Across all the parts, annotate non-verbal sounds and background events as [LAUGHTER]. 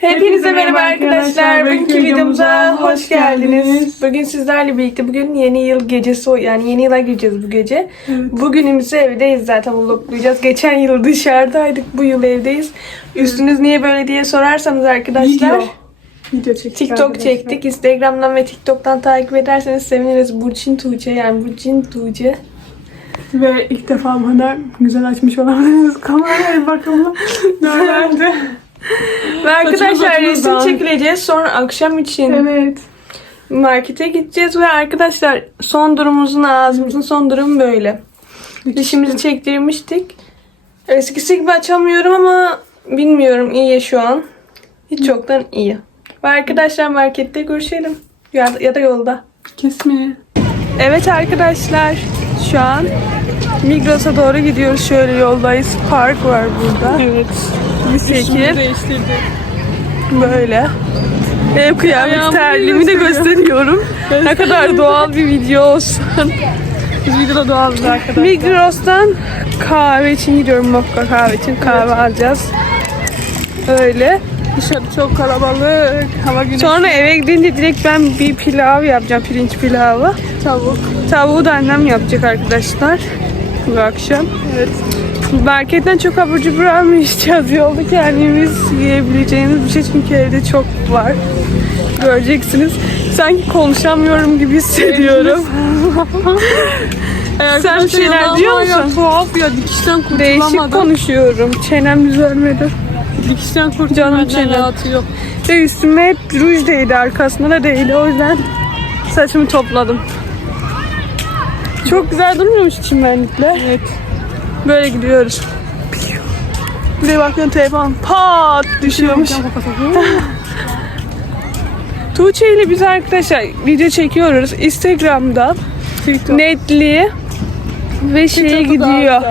Hepinize merhaba arkadaşlar. Bugünkü videomuza hoş geldiniz. Bugün sizlerle birlikte bugün yeni yıl gecesi yani yeni yıla gireceğiz bu gece. Bugünümüzü evdeyiz zaten vloglayacağız. Geçen yıl dışarıdaydık. Bu yıl evdeyiz. Üstünüz niye böyle diye sorarsanız arkadaşlar. Video. Video çektik TikTok arkadaşlar. çektik. Instagram'dan ve TikTok'tan takip ederseniz seviniriz. Burçin Tuğçe yani Burçin Tuğçe. Ve ilk defa bana güzel açmış olabiliriz kamerayı bakımla. [LAUGHS] Normalde. Ve arkadaşlar resim çekileceğiz. Sonra akşam için evet. markete gideceğiz ve arkadaşlar son durumumuzun ağzımızın son durumu böyle. Dişimizi çektirmiştik. Eskisi gibi açamıyorum ama bilmiyorum iyi şu an. Hiç çoktan iyi. Ve arkadaşlar markette görüşelim. Ya, ya da yolda. Kesme. Evet arkadaşlar şu an Migros'a doğru gidiyoruz. Şöyle yoldayız. Park var burada. Evet. Bir şekil böyle. Ev Ayağımı terliğimi de gösteriyor. gösteriyorum. ne kadar doğal bir video olsun. Biz videoda doğalız arkadaşlar. Migros'tan kahve için gidiyorum. Mokka kahve için kahve alacağız. Öyle. Dışarı çok kalabalık. Hava güneşli. Sonra eve gidince direkt ben bir pilav yapacağım. Pirinç pilavı. tavuk. Tavuğu da annem yapacak arkadaşlar. Bu akşam. Evet. Marketten çok abur cubur almayacağız. [LAUGHS] Yolda kendimiz yiyebileceğimiz bir şey çünkü evde çok var. Göreceksiniz. Sanki konuşamıyorum gibi hissediyorum. [LAUGHS] Sen bir şeyler diyor Ya, musun? tuhaf ya dikişten Değişik kurtulamadım. konuşuyorum. Çenem düzelmedi. Dikişten kurtulamadım. Rahatı yok. Ve üstüme hep ruj değdi arkasına da değdi. O yüzden saçımı topladım. Çok güzel durmuyormuş çimenlikler. Evet. Böyle gidiyoruz. Bir bakıyorum telefon pat düşüyormuş. [LAUGHS] Tuğçe ile biz arkadaşlar video çekiyoruz. Instagram'da TikTok. netli ve şeye gidiyor.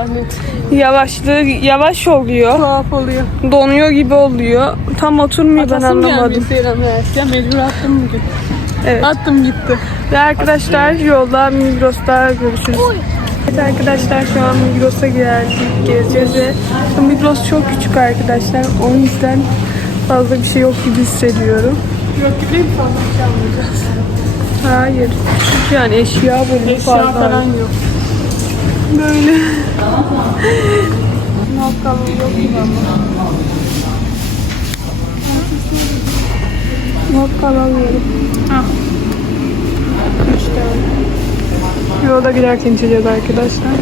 Yavaşlığı yavaş oluyor. Tuhaf oluyor. Donuyor gibi oluyor. Tam oturmuyor ben Atasım anlamadım. geldi Instagram'a. Ya mecbur attım bugün. Evet. Attım gitti. Ve arkadaşlar yolda Migros'ta görüşürüz. Evet arkadaşlar şu an Migros'a geldik. Gezeceğiz ve bu Migros çok küçük arkadaşlar. O yüzden fazla bir şey yok gibi hissediyorum. Yok gibi mi fazla bir şey almayacağız? Hayır. Çünkü yani eşya bölümü Eşya fazla. falan yok. Böyle. [LAUGHS] Bakalım yok gibi ama. Not alamıyorum. Ah. Üç tane. Yolda giderken içeceğiz arkadaşlar.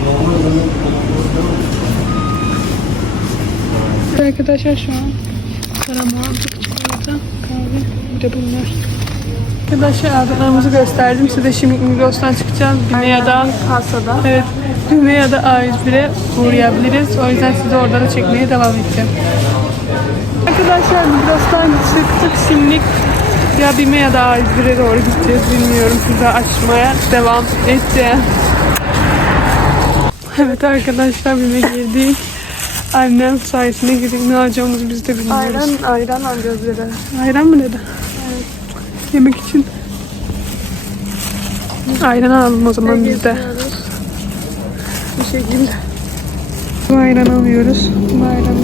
Arkadaşlar şu an paramı aldık. Çikolata, kahve, bir de bunlar. Arkadaşlar adlarımızı gösterdim size. Şimdi Migros'tan çıkacağız. Bime ya da Kasada. Evet. Bime ya da A101'e uğrayabiliriz. O yüzden size orada da çekmeye devam edeceğim. Arkadaşlar Migros'tan çıktık. Şimdi ya Bime ya da A101'e doğru gideceğiz. Bilmiyorum size açmaya devam edeceğim. Evet arkadaşlar Bime girdik. Annem sayesinde girdik. Ne alacağımızı biz de bilmiyoruz. Ayran, ayran alacağız bir de. Ayran mı dedi? Evet. Yemek için. Ayran alalım o zaman biz de. Bu şekilde. Bu ayran alıyoruz. Bu ayranı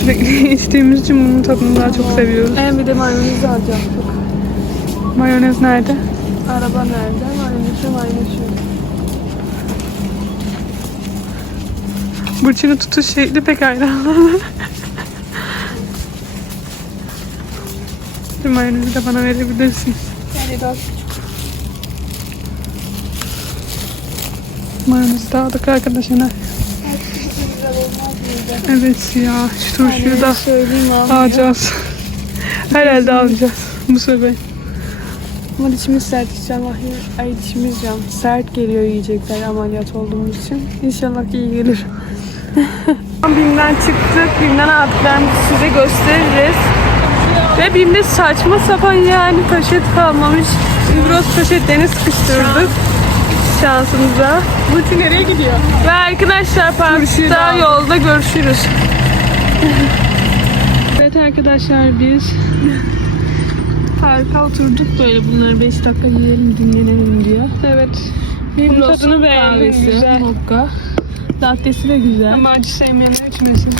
sürekli [LAUGHS] içtiğimiz için bunun tadını daha çok seviyoruz. En bir de mayonez alacaktık. Mayonez nerede? Araba nerede? Mayonez şu mayonez şu. Burçin'in tutuş şekli pek ayranlı. Şu mayonezi de bana verebilirsin. Yani daha Mayonezi de aldık arkadaşına. Evet ya şu turşuyu da söyleyeyim alacağız. Herhalde alacağız bu sefer. Ama dişimiz sert inşallah. Ay dişimiz can. Sert geliyor yiyecekler ameliyat olduğumuz için. İnşallah iyi gelir. [LAUGHS] Bim'den çıktık. Bim'den aldıklarımızı size gösteririz. Ve Bim'de saçma sapan yani poşet kalmamış. Migros poşetlerini sıkıştırdık. Şansımıza. Burcu nereye gidiyor? Ve arkadaşlar abi. yolda görüşürüz. evet arkadaşlar biz parka oturduk böyle bunları 5 dakika yiyelim dinlenelim diyor. Evet. Bunun Blossom tadını beğendim kahvesi, güzel. Mokka. Lattesi de güzel. Ama acı sevmeyenler içmesin.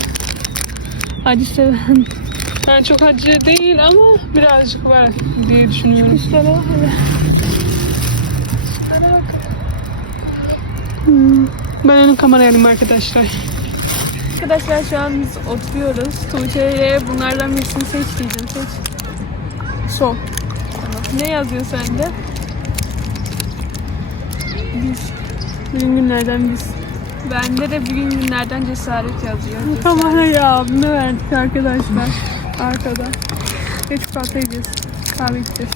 Acı seven Yani çok acı değil ama birazcık var diye düşünüyorum. Hmm, Ben onu alayım arkadaşlar. Arkadaşlar şu an biz oturuyoruz. Tuğçe'ye bunlardan birisini seç diyeceğim. Seç. Sol. Tamam. Ne yazıyor sende? Biz. Bugün günlerden biz. Bende de bugün günlerden cesaret yazıyor. [LAUGHS] Kamerayı abime verdik arkadaşlar. Arkada. Geç kahve yiyeceğiz. Kahve içeceğiz.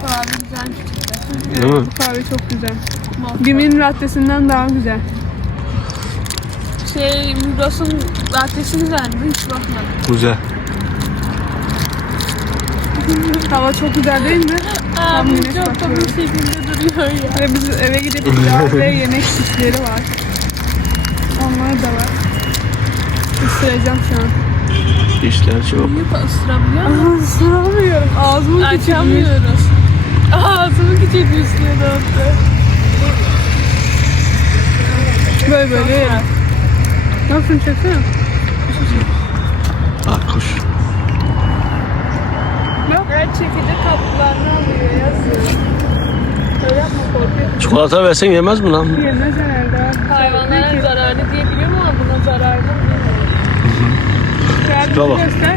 Kahve güzel çıktı. Değil mi? Bu kahve çok güzel. Bimin raddesinden daha güzel. Şey, Migros'un raddesi güzel mi? Hiç bakmadım. Güzel. [LAUGHS] Hava çok güzel değil mi? Tam Abi güneş çok da bir şekilde duruyor ya. Ve biz eve gidip pilav ve yemek süsleri var. Onlar da var. Isıracağım şu an. İşler çok. Büyük ısırabiliyor musun? Isıramıyorum. Ağzımı küçülmüş. Açamıyoruz. Ağzımı küçültmüş ya da Böyle böyle. Ne yapıyorsun çeksene. Ah kuş. Her şekilde kaplarını alıyor yazıyor. Öyle yapma korkuyorum. Çikolata versen yemez mi lan? Yemez herhalde. Hayvanlara zararlı diyebiliyorum ama buna zararlı bak. göster.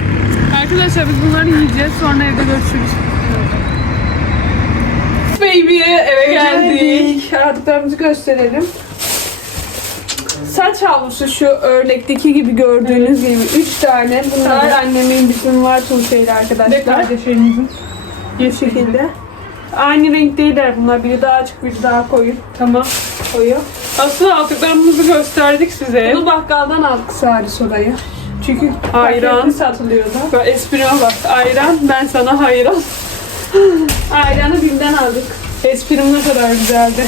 Arkadaşlar biz bunları yiyeceğiz. Sonra evde görüşürüz. Baby'ye eve geldik. Artıklarımızı gösterelim. Saç havlusu şu örnekteki gibi gördüğünüz gibi 3 tane. Bunlar annemin bizim var Tuğçe'yle arkadaşlar. Ve kardeşlerimizin. Bu şekilde. Aynı renk değiller bunlar. Biri daha açık, biri daha koyu. Tamam. Koyu. Aslında aldıklarımızı gösterdik size. Bunu bakkaldan aldık sadece sodayı. Çünkü ayran satılıyordu. Böyle esprime bak. Ayran, ben sana hayran. [LAUGHS] Ayranı BİM'den aldık. Esprim ne kadar güzeldi.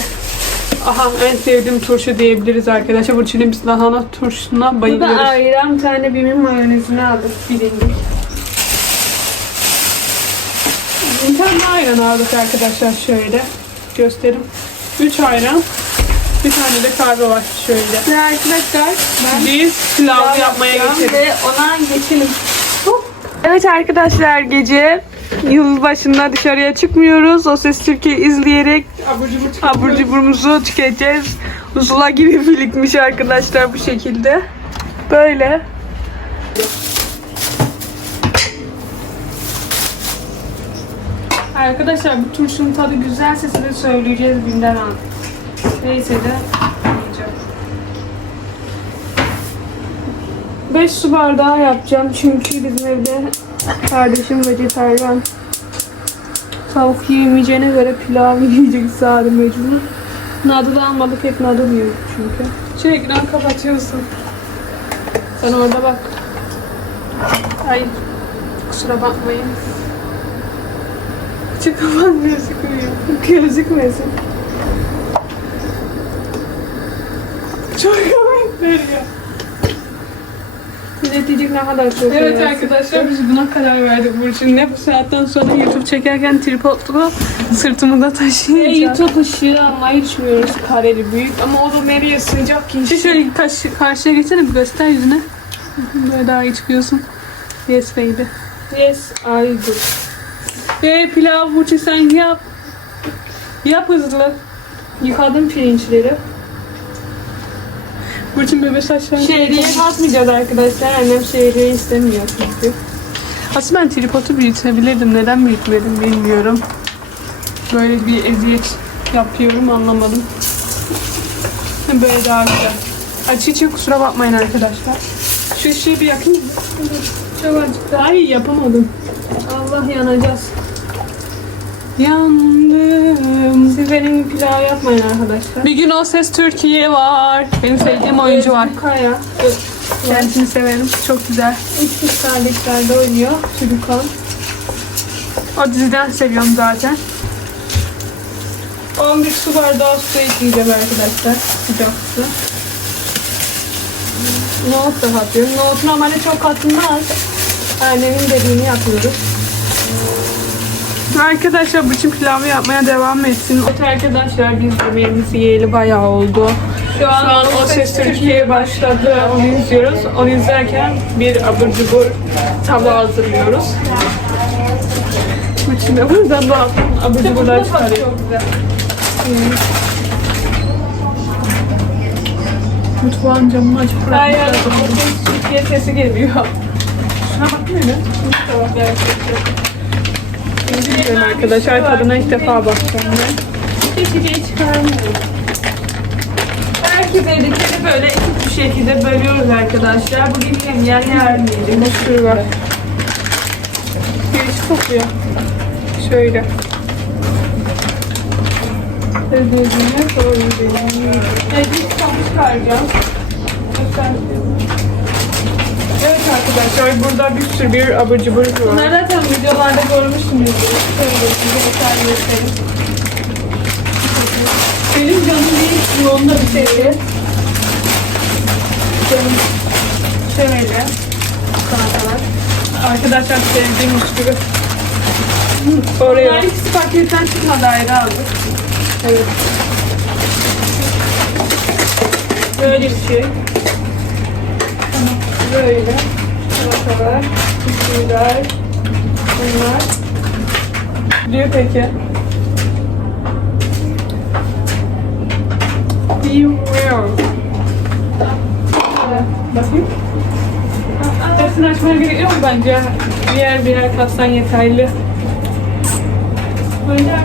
Aha en sevdiğim turşu diyebiliriz arkadaşlar. Bu çilim biz lahana turşusuna Bu da bayılıyoruz. ayran tane bimin mayonezini aldık bilindik. Bir tane ayran aldık arkadaşlar şöyle. Gösterim. 3 ayran. Bir tane de kahve var şöyle. Ve arkadaşlar Biz pilav yapmaya geçelim. ve ona geçelim. Evet arkadaşlar gece yılbaşında dışarıya çıkmıyoruz. O Ses Türkiye izleyerek abur cuburumuzu tüketeceğiz. Uzula gibi birikmiş arkadaşlar bu şekilde. Böyle. Arkadaşlar bu turşunun tadı güzelse size söyleyeceğiz binden al. Neyse de yiyeceğim. 5 su bardağı yapacağım çünkü bizim evde kardeşim vejetaryen. Tavuk yiyemeyeceğine göre pilav [LAUGHS] yiyecek sadece mecbur. Nadı da almadık hep nadı yiyor çünkü. Şey ekran kapatıyorsun. Sen orada bak. Ay kusura bakmayın. Çok kapan gözükmüyor. Gözükmesin. Çok komik veriyor. Millet diyecek ne kadar çok Evet arkadaşlar biz buna karar verdik Burçin. Ne bu saatten sonra YouTube çekerken tripodlu sırtımı da taşıyacağım. YouTube ışığı almayı düşünüyoruz kareli büyük ama o da nereye sığacak ki? Şu şöyle karşı, karşıya geçsene bir göster yüzüne. Böyle daha iyi çıkıyorsun. Yes baby. Yes, I do. Ve pilav Burçin sen yap. Yap hızlı. Yıkadım pirinçleri. Burçin bebe saçlarını... Şehriye katmayacağız arkadaşlar. Annem şehriye istemiyor çünkü. Aslında ben tripodu büyütebilirdim. Neden büyütmedim bilmiyorum. Böyle bir eziyet yapıyorum anlamadım. Böyle daha güzel. Açı için kusura bakmayın arkadaşlar. Şu ışığı bir yakayım mı? Çok acıktı. Ay yapamadım. Allah yanacağız. Yandım. Siz benim pilav yapmayın arkadaşlar. Bir gün O Ses Türkiye var. Benim sevdiğim oyuncu var. Kaya. Kendisini severim. Çok güzel. Üç kardeşlerde oynuyor. Çocuklar. O diziden seviyorum zaten. 11 su bardağı su ekleyeceğim arkadaşlar. Sıcak su. Nohut da katıyorum. Nohut normalde çok katılmaz. Annemin dediğini yapıyoruz. Arkadaşlar bütün pilavı yapmaya devam etsin. Evet arkadaşlar biz yemeğimizi yiyeli bayağı oldu. Şu an, O Ses Türkiye başladı. Onu izliyoruz. Onu izlerken bir abur cubur tabağı hazırlıyoruz. İçinde buradan da abur cuburlar çıkarıyor. Mutfağın camını açıp Her yerden lazım. O Ses Türkiye sesi geliyor. Şuna bak Bilmiyorum arkadaşlar tadına ilk defa bakacağım ben. Hiçbir çıkarmıyorum. Herkes evdekileri böyle iki üç şekilde bölüyoruz arkadaşlar. Bugün yemeyen yer miydi? Mısır var. Birisi kokuyor. Şöyle. Özlediğine doyurduğunu Evet, bir tam çıkaracağım. Evet arkadaşlar burada bir sürü bir abur cubur var. Bunları zaten videolarda görmüşsünüzdür. Şöyle size bir tane göstereyim. Benim canım değil, yolunda bir şeydi. Şöyle. Salatalar. Arkadaşlar sevdiğim bisküvi. Oraya Bunlar ikisi paketten çıkmadı ayrı aldık. Evet. Böyle bir şey. Böyle. Salatalar, bisküviler, bunlar. Diyor peki. Bilmiyorum. Bakayım. Hepsini açmaya gerek yok bence. Birer birer katsan yeterli. Böyle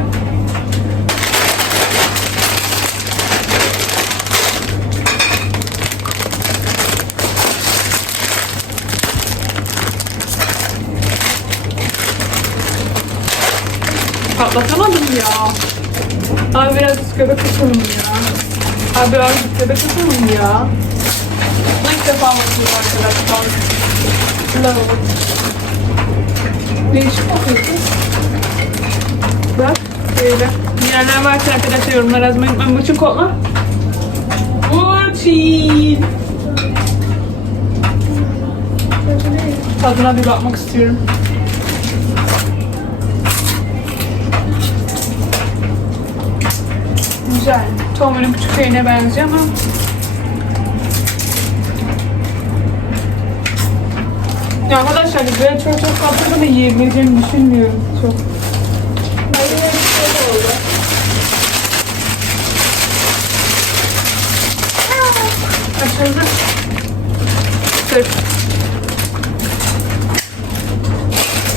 Patlatamadım ya. Abi biraz göbek atalım ya. Abi biraz göbek atalım ya. İlk defa bakıyorum arkadaşlar. Lavabo. Değişik bakıyorsun. Bak böyle. Yerler varsa arkadaşlar yorumlar yazmayı unutmayın. Bu için kodla. Burçin. Tadına bir bakmak istiyorum. Güzel. Tom'un küçük yerine benziyor ama Ya arkadaşlar böyle çok çok fazla da yiyebileceğimi düşünmüyorum çok. Açıldı. Dur.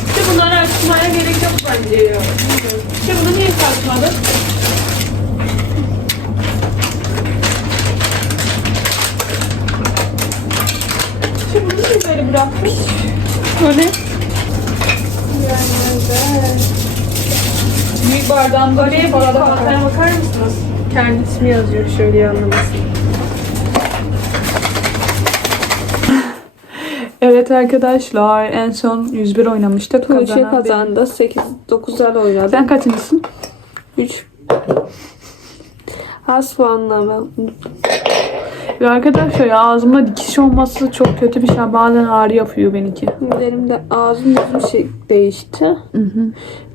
İşte bunları açmaya gerek yok bence ya. Bunu niye satmadın? İşte bunu böyle bırakmış? Öyle. Yani Büyük bardağımda Oraya bir da var. kapatmaya bakar mısınız? Kendi ismi yazıyor şöyle yanlamasın. Evet arkadaşlar en son 101 oynamıştık. Tuğçe Kazanan kazandı. 8 9'lar oynadı. Sen kaçıncısın? 3 Az puanla ben. Ya arkadaşlar ya ağzımda dikiş olması çok kötü bir şey. Bazen ağrı yapıyor benimki. Benim de ağzım yüzüm şey değişti.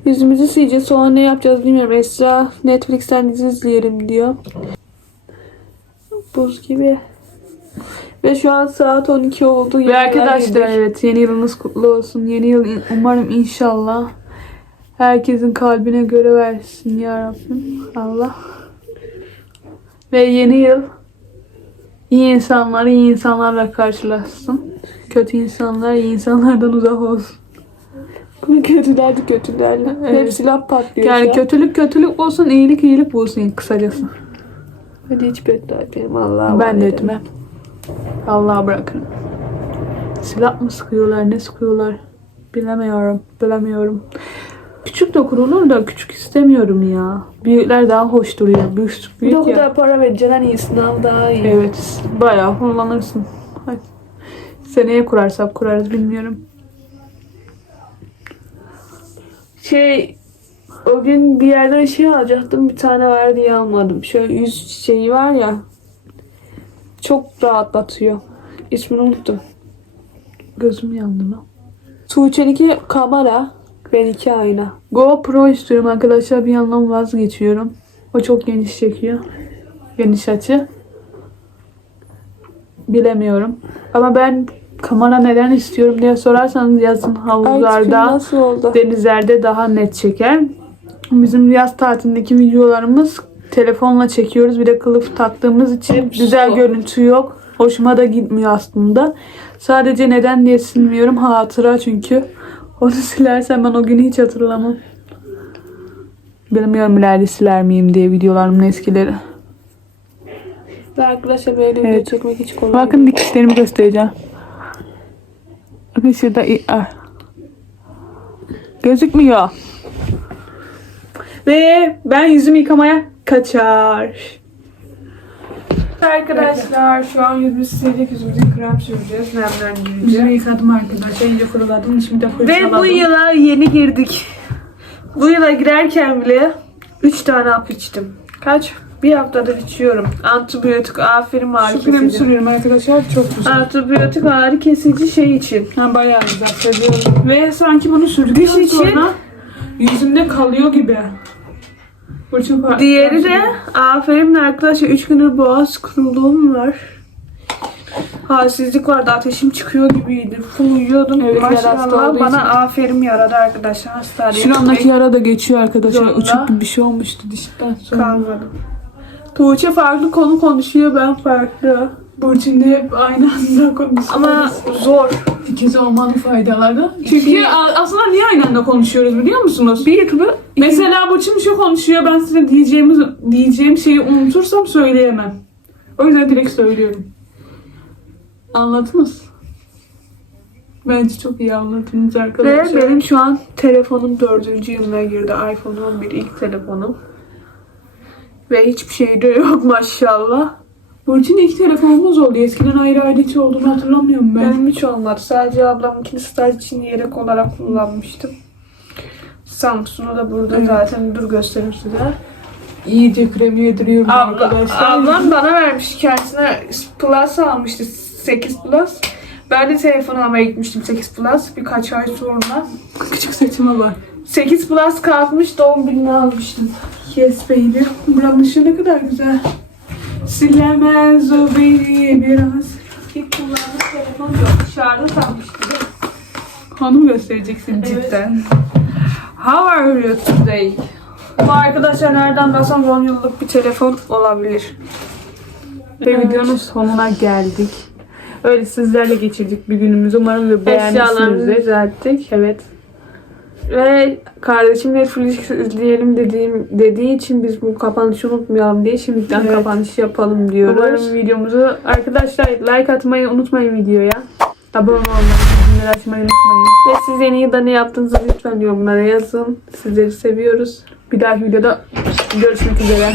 Yüzümüzü sileceğiz. Sonra ne yapacağız bilmiyorum. Esra Netflix'ten dizi izleyelim diyor. Buz gibi. Ve şu an saat 12 oldu. Ve arkadaşlar yedik. evet yeni yılınız kutlu olsun. Yeni yıl umarım inşallah herkesin kalbine göre versin ya Rabbim. Allah. Ve yeni yıl iyi insanlar iyi insanlarla karşılaşsın. Kötü insanlar iyi insanlardan uzak olsun. Bu kötüler de kötülerle. Evet. Hep silah patlıyor. Yani an. kötülük kötülük olsun, iyilik iyilik olsun kısacası. Hadi hiç beddua etmeyelim. Allah'a Ben de etmem. Allah'a bırakırım. Silah mı sıkıyorlar, ne sıkıyorlar? Bilemiyorum, bilemiyorum. Küçük de kurulur da küçük istemiyorum ya. Büyükler daha hoş duruyor. Büyük, Bir de büyük o ya. kadar para vereceksin en iyisini al daha iyi. Evet, bayağı kullanırsın. Hadi. Seneye kurarsak kurarız bilmiyorum. Şey o gün bir yerden şey alacaktım. Bir tane var diye almadım. Şöyle yüz şeyi var ya. Çok rahatlatıyor. İsmini unuttum. Gözüm yandı lan. Tuğçe'ninki kamera. Benimki ayna. GoPro istiyorum arkadaşlar. Bir yandan vazgeçiyorum. O çok geniş çekiyor. Geniş açı. bilemiyorum. Ama ben kamera neden istiyorum diye sorarsanız yazın havuzlarda, denizlerde daha net çeker. Bizim yaz tatilindeki videolarımız telefonla çekiyoruz. Bir de kılıf taktığımız için Hepsi güzel o. görüntü yok. Hoşuma da gitmiyor aslında. Sadece neden diye silmiyorum. Hatıra çünkü. Onu silersem ben o günü hiç hatırlamam. Bilmiyorum ileride siler miyim diye videolarımın eskileri. Ve arkadaşlar böyle video Evet. çekmek hiç kolay Bakın dikişlerimi göstereceğim. Bakın şurada ah. gözükmüyor. Ve ben yüzümü yıkamaya kaçar. Arkadaşlar şu an yüzümüzü silecek yüzümüze krem süreceğiz. Nemlendireceğiz. Yüzümü yıkadım arkadaşlar. İyice fırladım. Şimdi de fırçaladım. Ve bu yıla yeni girdik. Bu yıla girerken bile 3 tane hap içtim. Kaç? Bir haftadır içiyorum. Antibiyotik, aferin ağrı Şu kremi kesici. sürüyorum arkadaşlar. Çok güzel. Antibiyotik ağrı kesici şey için. Ben bayağı güzel seviyorum. Ve sanki bunu sürdükten Diş için- sonra yüzümde kalıyor gibi. Bu çok Diğeri de aferin arkadaşlar 3 gündür boğaz kuruluğum var. Halsizlik vardı, ateşim çıkıyor gibiydi. Full uyuyordum. Evet, Maşallah bana için. aferin yaradı arkadaşlar hastaneye. Şuramdaki yara da geçiyor arkadaşlar. Yolda. Uçuk gibi bir şey olmuştu dişten sonra. kalmadı. Tuğçe farklı konu konuşuyor, ben farklı. Burçin'de hep aynı anda konuşuyoruz. Ama zor. İkiz olmanın faydaları. Çünkü a- aslında niye aynı anda konuşuyoruz biliyor musunuz? Bir mi? Mesela Burçin bir şey konuşuyor. Ben size diyeceğimiz, diyeceğim şeyi unutursam söyleyemem. O yüzden direkt söylüyorum. Anladınız? Bence çok iyi anladınız Ve arkadaşlar. benim şu an telefonum dördüncü yılına girdi. iPhone 11 ilk telefonum. Ve hiçbir şey de yok maşallah. Burçin ilk telefonumuz oldu. Eskiden ayrı ayrı hiç olduğunu hatırlamıyorum ben. Benim hiç olmadı. Sadece ablamınkini staj için yedek olarak kullanmıştım. Samsung'u da burada Evet. zaten dur göstereyim size. İyice kremi yediriyorum Abla, arkadaşlar. ablam bana vermiş kendisine Plus almıştı 8 Plus. Ben de telefon almaya gitmiştim 8 Plus birkaç ay sonra. Küçük saçıma bak. 8 Plus kalkmıştı 10 binini almıştım. Yes baby. Buranın ışığı ne kadar güzel. Silemez o beni biraz. İlk kullandığım telefon yok. Dışarıda sanmıştım. Hanım göstereceksin Evet. cidden. How are you today? Bu arkadaşlar nereden baksan 10 yıllık bir telefon olabilir. Ve Evet. videonun sonuna geldik. Öyle sizlerle geçirdik bir günümüzü. Umarım Eşyalarımızı beğenmişsinizdir. düzelttik. Evet. Ve kardeşim Netflix izleyelim dediğim dediği için biz bu kapanışı unutmayalım diye şimdiden Evet. kapanış yapalım diyoruz. Umarım videomuzu arkadaşlar like atmayı unutmayın videoya. Abone olmayı, bildirimleri açmayı unutmayın. Ve siz yeni yılda ne yaptığınızı lütfen yorumlara yazın. Sizleri seviyoruz. Bir dahaki videoda görüşmek üzere.